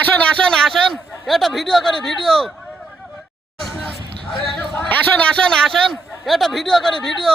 আসেন আসেন আসেন। এটা ভিডিও করি ভিডিও আসেন আসেন আসেন। এটা ভিডিও করি ভিডিও